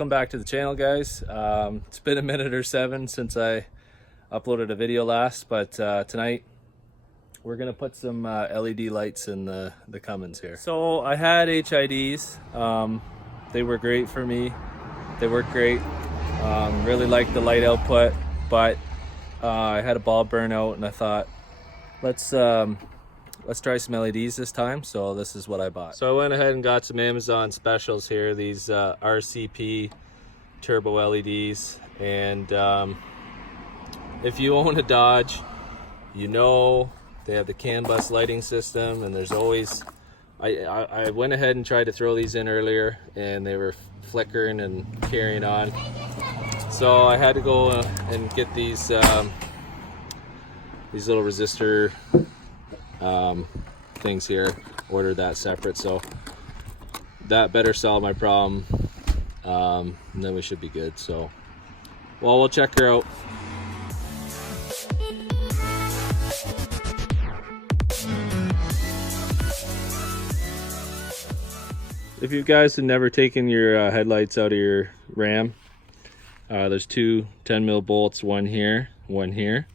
welcome back to the channel, guys. It's been a minute or seven since I uploaded a video last, but tonight we're gonna put some LED lights in the Cummins here. So I had HIDs. They were great for me. They work great. Really liked the light output, but I had a bulb burnout and I thought, let's try some LEDs this time. So this is what I bought. So I went ahead and got some Amazon specials here, these RCP turbo LEDs. And if you own a Dodge, you know they have the CAN bus lighting system, and there's always, I went ahead and tried to throw these in earlier and they were flickering and carrying on. So I had to go and get these little resistor things here, ordered that separate, so that better solve my problem, and then we should be good. So well, we'll check her out. If you guys have never taken your headlights out of your Ram, there's two 10mm bolts, one here, one here.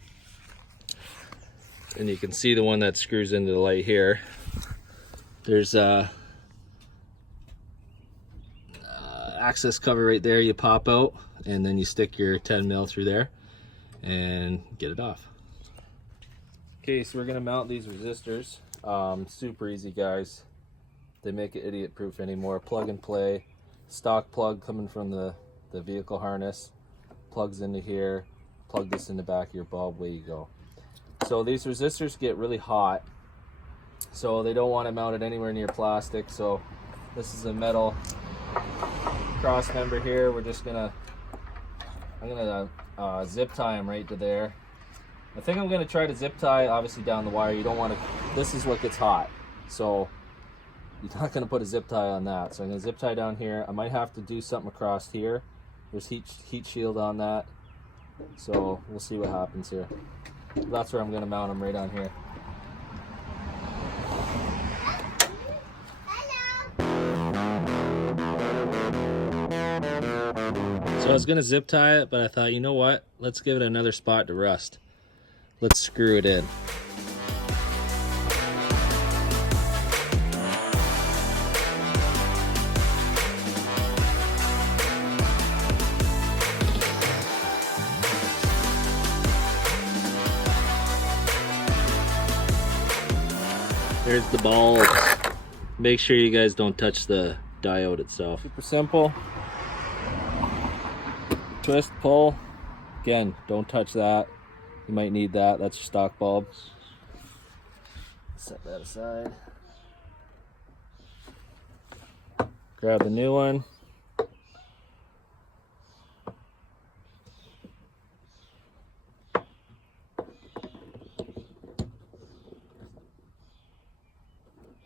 And you can see the one that screws into the light here. There's a access cover right there. You pop out and then you stick your 10mm through there and get it off. Okay, so we're gonna mount these resistors. Super easy, guys. They make it idiot proof anymore. Plug and play. Stock plug coming from the vehicle harness. Plugs into here. Plug this in the back of your bulb, away you go. So these resistors get really hot, so they don't want to mount it anywhere near plastic. So this is a metal cross member here. I'm gonna zip tie them right to there. I think I'm gonna try to zip tie obviously down the wire. You don't want to, this is what gets hot, so you're not gonna put a zip tie on that. So I'm gonna zip tie down here. I might have to do something across here. There's heat shield on that, so we'll see what happens here. That's where I'm going to mount them, right on here. So I was going to zip tie it, but I thought, you know what? Let's give it another spot to rust. Let's screw it in. There's the bulb. Make sure you guys don't touch the diode itself. Super simple. Twist, pull. Again, don't touch that. You might need that. That's your stock bulb. Set that aside. Grab the new one.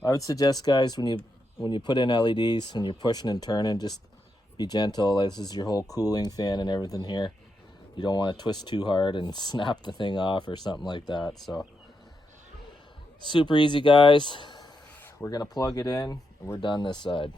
I would suggest, guys, when you put in LEDs, when you're pushing and turning, just be gentle. This is your whole cooling fan and everything here. You don't want to twist too hard and snap the thing off or something like that. So super easy, guys. We're gonna plug it in and we're done this side.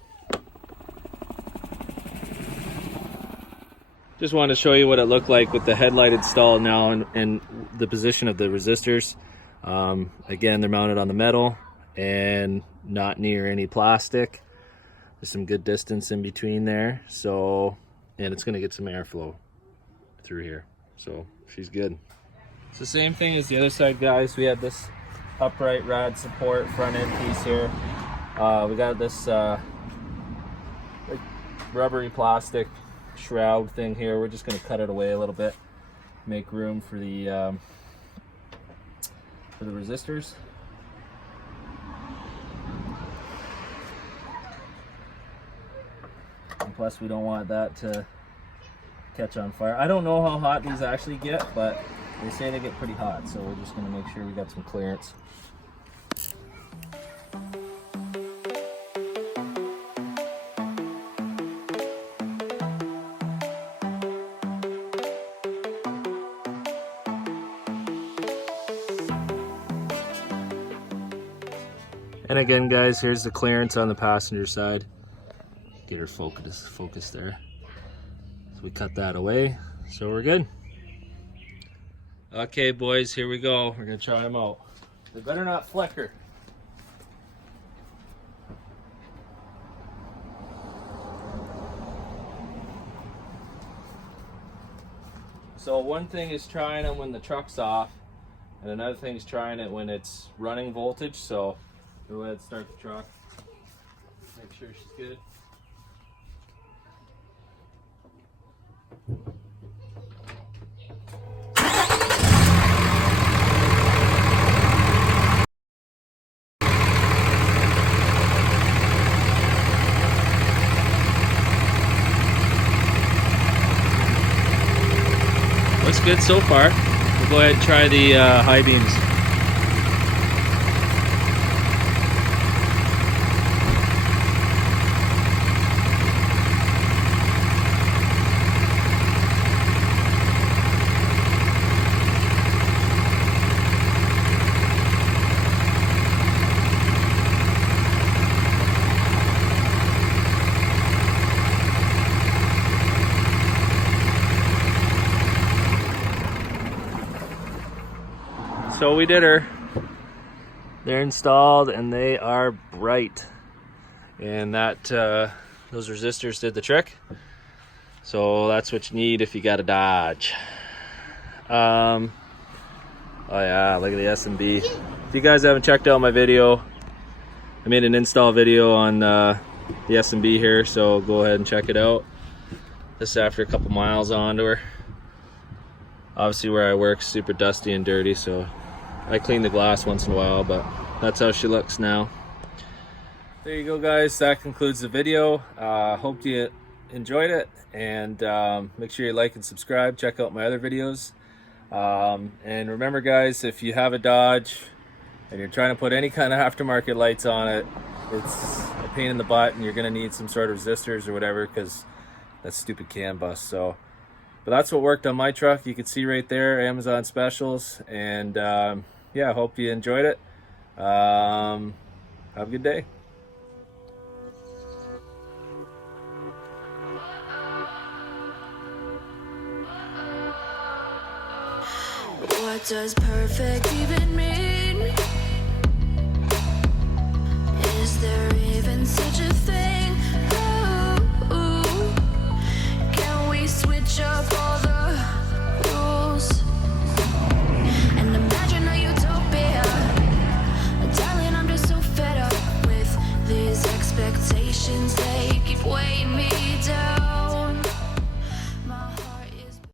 Just wanted to show you what it looked like with the headlight installed now and the position of the resistors. Again, they're mounted on the metal and not near any plastic. There's some good distance in between there, so, and it's going to get some airflow through here, so she's good. It's the same thing as the other side, guys. We have this upright rad support front end piece here. We got this like rubbery plastic shroud thing here. We're just going to cut it away a little bit, make room for the resistors. And plus, we don't want that to catch on fire. I don't know how hot these actually get, but they say they get pretty hot, so we're just going to make sure we got some clearance. And again, guys, here's the clearance on the passenger side. Get her focus there. So we cut that away, so we're good. Okay, boys, here we go. We're gonna try them out. They better not flicker. So one thing is trying them when the truck's off, and another thing is trying it when it's running voltage. So go ahead and start the truck. Make sure she's good. Looks good so far. We'll go ahead and try the high beams. So we did her. They're installed and they are bright. And that those resistors did the trick. So that's what you need if you got a Dodge. Oh yeah, look at the S&B. If you guys haven't checked out my video, I made an install video on the S&B here, so go ahead and check it out. This is after a couple miles onto her. Obviously where I work is super dusty and dirty, so I clean the glass once in a while, but that's how she looks now. There you go, guys. That concludes the video. Hope you enjoyed it, and make sure you like and subscribe. Check out my other videos. And remember, guys, if you have a Dodge and you're trying to put any kind of aftermarket lights on it, it's a pain in the butt, and you're going to need some sort of resistors or whatever, because that stupid CAN bus. So, but that's what worked on my truck. You can see right there, Amazon specials. And yeah, I hope you enjoyed it. Have a good day. What does perfect even mean? Is there even such a thing? Ooh, can we switch up all the rules and imagine a utopia? Darling, I'm just so fed up with these expectations. They keep weighing me